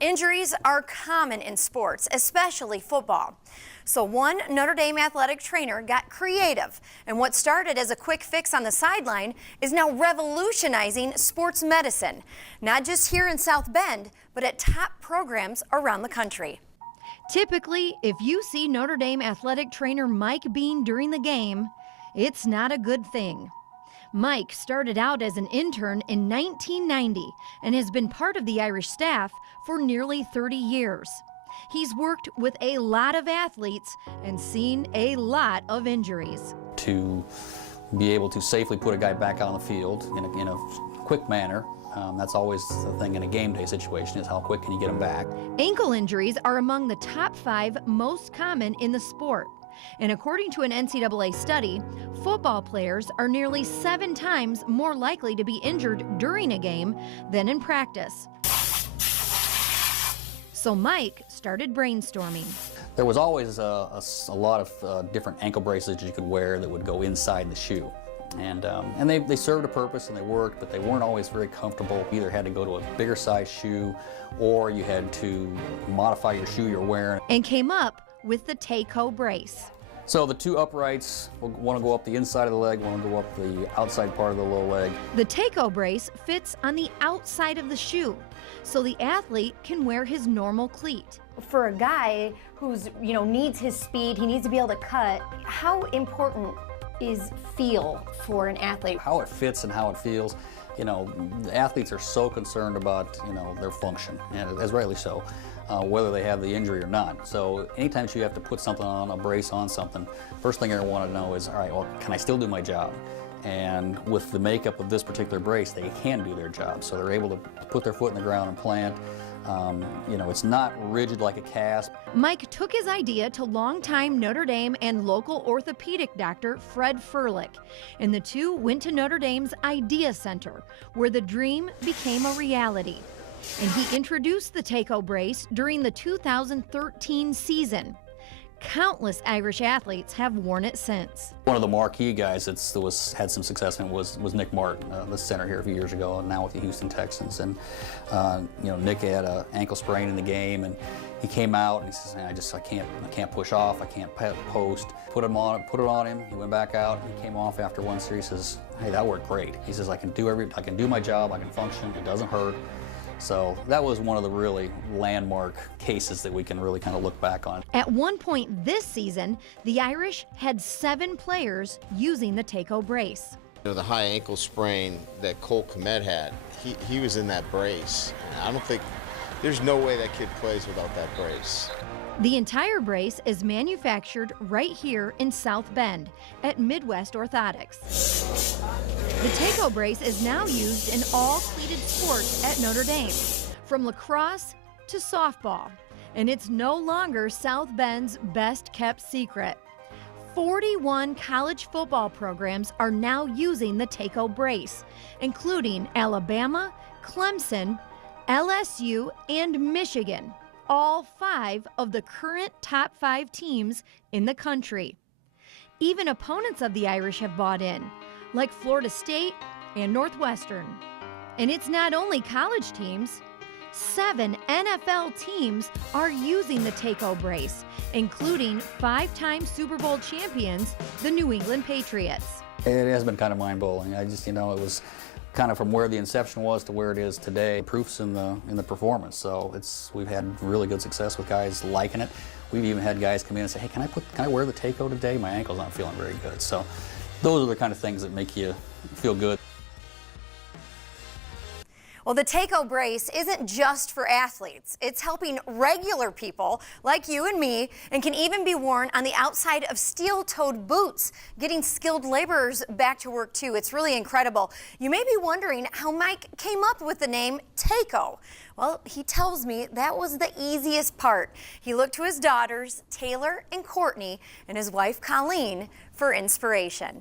Injuries are common in sports, especially football. So one Notre Dame athletic trainer got creative, and what started as a quick fix on the sideline is now revolutionizing sports medicine, not just here in South Bend, but at top programs around the country. Typically, if you see Notre Dame athletic trainer Mike Bean during the game, it's not a good thing. Mike started out as an intern in 1990 and has been part of the Irish staff for nearly 30 years. He's worked with a lot of athletes and seen a lot of injuries. To be able to safely put a guy back out on the field in a quick manner, that's always the thing in a game day situation, is how quick can you get him back. Ankle injuries are among the top 5 most common in the sport. And according to an NCAA study, football players are nearly 7 times more likely to be injured during a game than in practice. So Mike started brainstorming. There was always a lot of different ankle braces you could wear that would go inside the shoe. And they served a purpose and they worked, but they weren't always very comfortable. You either had to go to a bigger size shoe or you had to modify your shoe you're wearing. And came up with the TayCo brace. So the 2 uprights want to go up the inside of the leg, want to go up the outside part of the low leg. The TayCo brace fits on the outside of the shoe, so the athlete can wear his normal cleat. For a guy who's, needs his speed, he needs to be able to cut, how important is feel for an athlete? How it fits and how it feels. The athletes are so concerned about, their function, and as rightly so, whether they have the injury or not. So anytime you have to put something on, a brace on something, first thing I want to know is, all right, well, can I still do my job? And with the makeup of this particular brace, they can do their job. So they're able to put their foot in the ground and plant. It's not rigid like a cast. Mike took his idea to longtime Notre Dame and local orthopedic doctor Fred Furlick, and the two went to Notre Dame's Idea Center, where the dream became a reality. And he introduced the TayCo brace during the 2013 season. Countless Irish athletes have worn it since. One of the marquee guys that had some success in it was Nick Martin, the center here a few years ago, and now with the Houston Texans. And Nick had an ankle sprain in the game, and he came out and he says, I can't push off, I can't post. Put it on him. He went back out. He came off after one series. He says, hey, that worked great. He says, I can do my job. I can function. It doesn't hurt. So that was one of the really landmark cases that we can really kind of look back on. At one point this season, the Irish had 7 players using the TayCo brace. The high ankle sprain that Cole Kmet had, he was in that brace. I don't think, there's no way that kid plays without that brace. The entire brace is manufactured right here in South Bend at Midwest Orthotics. The TayCo brace is now used in all cleated sports at Notre Dame, from lacrosse to softball, and it's no longer South Bend's best kept secret. 41 college football programs are now using the TayCo brace, including Alabama, Clemson, LSU, and Michigan, all 5 of the current top 5 teams in the country. Even opponents of the Irish have bought in, like Florida State and Northwestern. And it's not only college teams. 7 NFL teams are using the TayCo brace, including 5-time Super Bowl champions, the New England Patriots. It has been kind of mind-blowing. It was kind of from where the inception was to where it is today. Proof's in the performance. So we've had really good success with guys liking it. We've even had guys come in and say, hey, can I wear the TayCo today? My ankle's not feeling very good. So those are the kind of things that make you feel good. Well, the TayCo brace isn't just for athletes. It's helping regular people like you and me, and can even be worn on the outside of steel-toed boots, getting skilled laborers back to work too. It's really incredible. You may be wondering how Mike came up with the name TayCo. Well, he tells me that was the easiest part. He looked to his daughters, Taylor and Courtney, and his wife, Colleen, for inspiration.